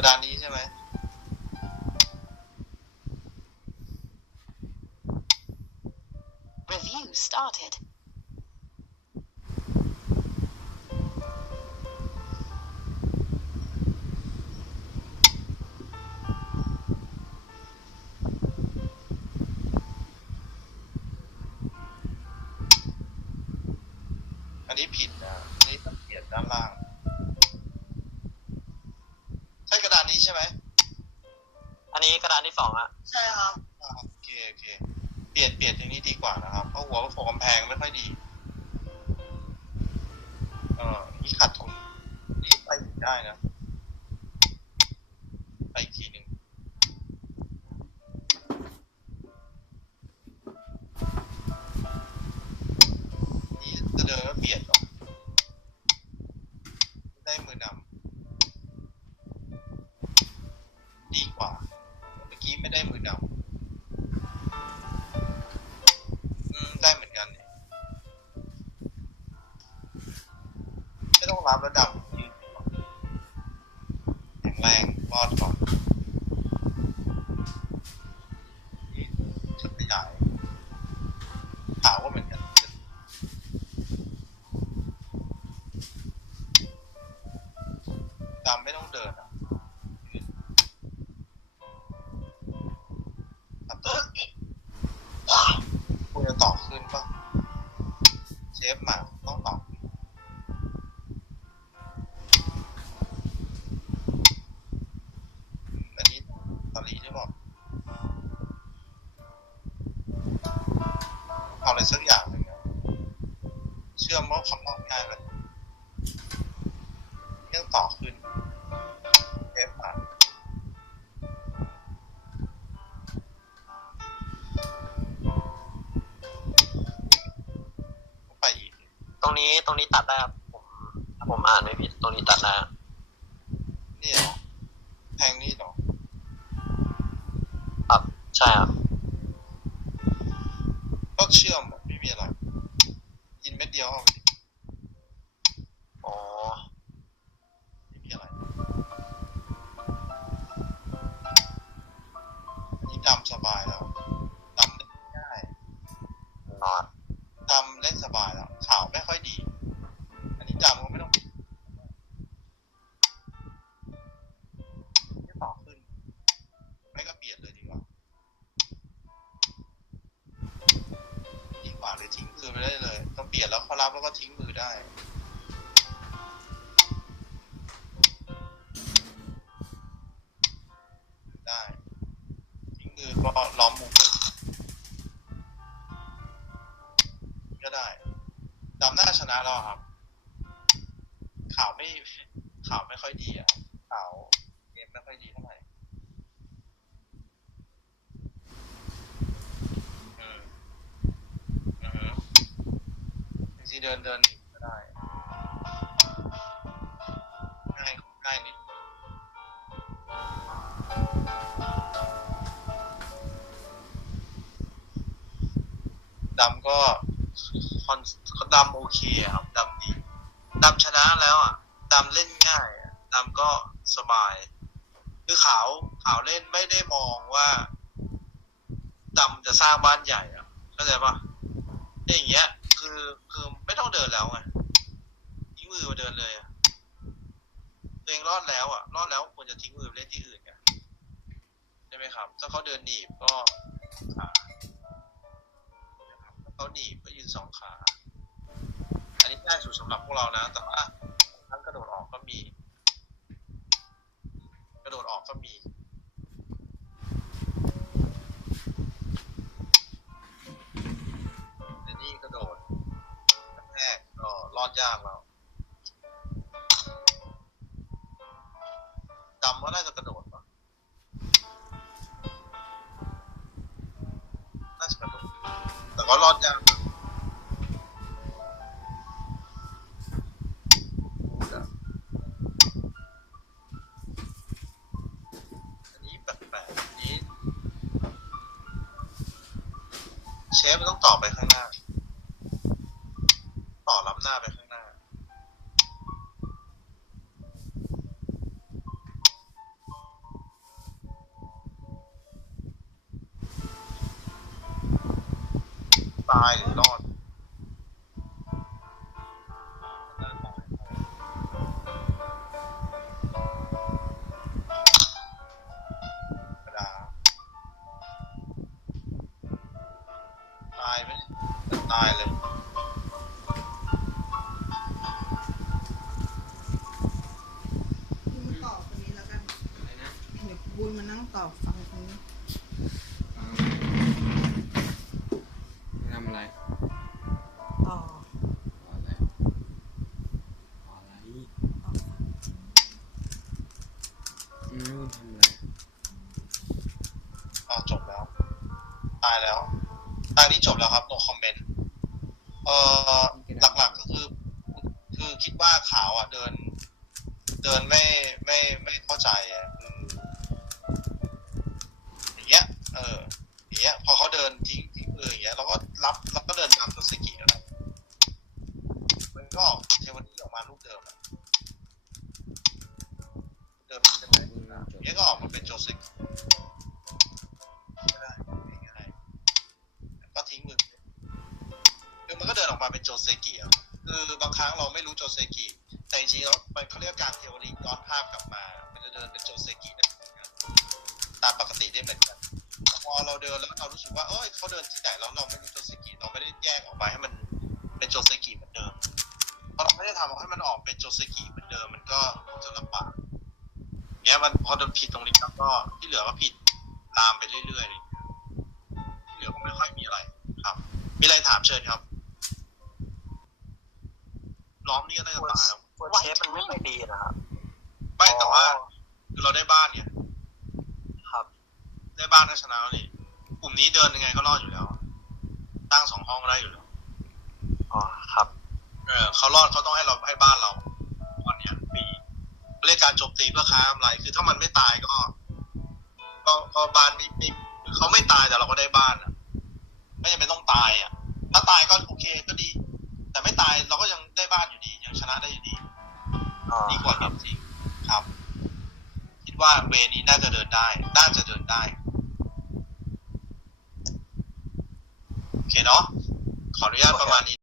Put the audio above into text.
ระดานนี้ใช่ไหม Review started. อัน นนี้ใช่ไหมอันนี้กระดานที่สองอะใช่ครับอ่าโอเคโอเค เปลี่ยนเปลี่ยนตรงนี้ดีกว่านะครับ เพราะหัวโฟกำแพงไม่ค่อยดี เออนี่ขาดทุนนี่ไปอีกได้นะ ไปอีกทีหนึ่งนี่จะเดินแล้วเบียดเหรอได้มือนำ นำอืมได้เหมือนกัน ไม่ต้องรับระดับยืนแข็งแรงรอดก่อนนี่ชุดขยายขาวก็เหมือนกันดำไม่ต้องเดินอะ เชื่อมว่าคำนอกง่ายเลยเรื่องต่อขึ้นเชฟหมาไปอีกตรงนี้ตรงนี้ตัดได้ครับผมถ้าผมอ่านไม่ผิดตรงนี้ตัดได้ครับนี่เหรอแทงนี่เหรอครับใช่ครับก็เชื่อมอะไม่มีอะไร จำเล่นสบายแล้วข่าวไม่ค่อยดี อันนี้จำก็ไม่ต้องไม่ต่อขึ้น ไม่ก็เปลี่ยนเลยดีกว่า ดีกว่าหรือทิ้งมือไปได้เลย ต้องเปลี่ยนแล้วเขารับแล้วก็ทิ้งมือได้ ก็ได้ดำหน้าชนะแล้วครับ ข่าวไม่ข่าวไม่ค่อยดีอะข่าวเกมไม่ค่อยดีเท่าไหร่อืมอือฮึจริงๆเดินเดินหนีก็ได้ง่ายง่ายนิดดำก็ คอนดำโอเคครับดำดีดำชนะแล้วอะดำเล่นง่ายอะดำก็สบาย คือขาวขาวเล่นไม่ได้มองว่าดำจะสร้างบ้านใหญ่อะเข้าใจปะเนี่ยอย่างเงี้ย คือคือไม่ต้องเดินแล้วไงทิ้งมือมาเดินเลยอะตัวเองรอดแล้วอะรอดแล้วควรจะทิ้งมือไปเล่นที่อื่นไงใช่ไหมครับ ถ้าเขาเดินหนีบก็ขา เขาหนีบก็ยืนสองขา อันนี้ง่ายสุดสำหรับพวกเรานะ แต่ว่าทั้งกระโดดออกก็มี กระโดดออกก็มี เชฟมันต้องต่อไปข้างหน้า ต่อล้ำหน้าไปข้างหน้า ตายหรือรอด บุญมานั่งตอบฟังคนนี้ฟังทำอะไรต่อต่ออะไรต่ออะไรต่อฟังอืมทำอะไรอ่าจบแล้ว ตายแล้ว ตายนี้จบแล้วครับ no comment เอ่อหลักๆก็คือ คือคิดว่าขาวอะเดิน เดินไม่ไม่ไม่ ก็ออกมาเป็นโจซิกไม่ได้ง่ายก็ทิ้งมือคือมันก็เดินออกมาเป็นโจเซกิอะคือบางครั้งเราไม่รู้โจเซกิแต่จริงๆแล้วมันเขาเรียกการเทวรีย้อนภาพกลับมา มันจะเดินเป็นโจเซกิได้เหมือนกันตามปกติได้เหมือนกันพอเราเดินแล้วเรารู้สึกว่าเอ้ยเขาเดินที่ไหนแล้วเราไม่รู้โจเซกิเราไม่ได้แยกออกมาให้มันเป็นโจเซกิเหมือนเดิมพอเราไม่ได้ทำให้มันออกเป็นโจเซกิเหมือนเดิมมันก็จะลำบาก นี้ยมันพอโดนผิดตรงนี้แล้วก็ที่เหลือก็ผิดตามไปเรื่อยๆเลยที่เหลือก็ไม่ค่อยมีอะไรครับ มีอะไรถามเชิญครับ ล้อมนี่ก็น่าจะตายแล้วเชฟมันไม่ค่อยดีนะครับไม่แต่ว่าคือเราได้บ้านเนี่ยครับ ได้บ้านก็ชนะแล้วนี่กลุ่มนี้เดินยังไงก็รอดอยู่แล้ว ตั้งสองห้องก็ได้อยู่แล้วอ๋อครับ เออเขารอดเขาต้องให้เราให้บ้านเราตอนเนี้ยปี เรียกการโจมตีเพื่อค้ากำไรคือถ้ามันไม่ตายก็ ก็ก็บ้านไม่ไม่เขาไม่ตายแต่เราก็ได้บ้านอะไม่จำเป็นต้องตายอะ ถ้าตายก็โอเคก็ดี แต่ไม่ตายเราก็ยังได้บ้านอยู่ดี ยังชนะได้อยู่ดีดีกว่าเกมจริงครับ คิดว่าเวนี้น่าจะเดินได้ น่าจะเดินได้โอเคเนาะขออนุญาตประมาณนี้